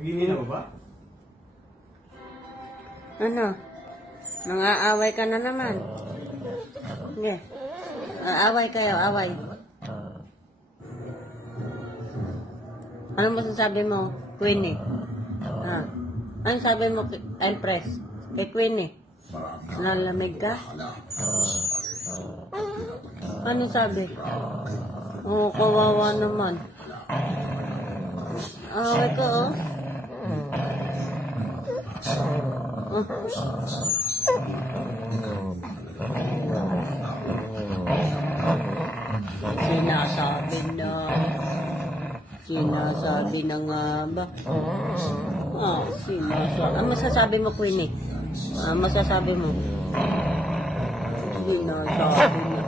Nagiging mo ba? Ano? Nang-aaway ka na naman. Sige. Aaway kayo, away. Ano masasabi mo, Queenie? Ha? Ano sabi mo, Empress? Kay Queenie? Nalamig ka? Ano sabi? Oh, kawawa naman. Away ka, oh. Sinasabi na nga ba? Sinasabi. Ang masasabi mo, Queenie? Masasabi mo? Sinasabi na.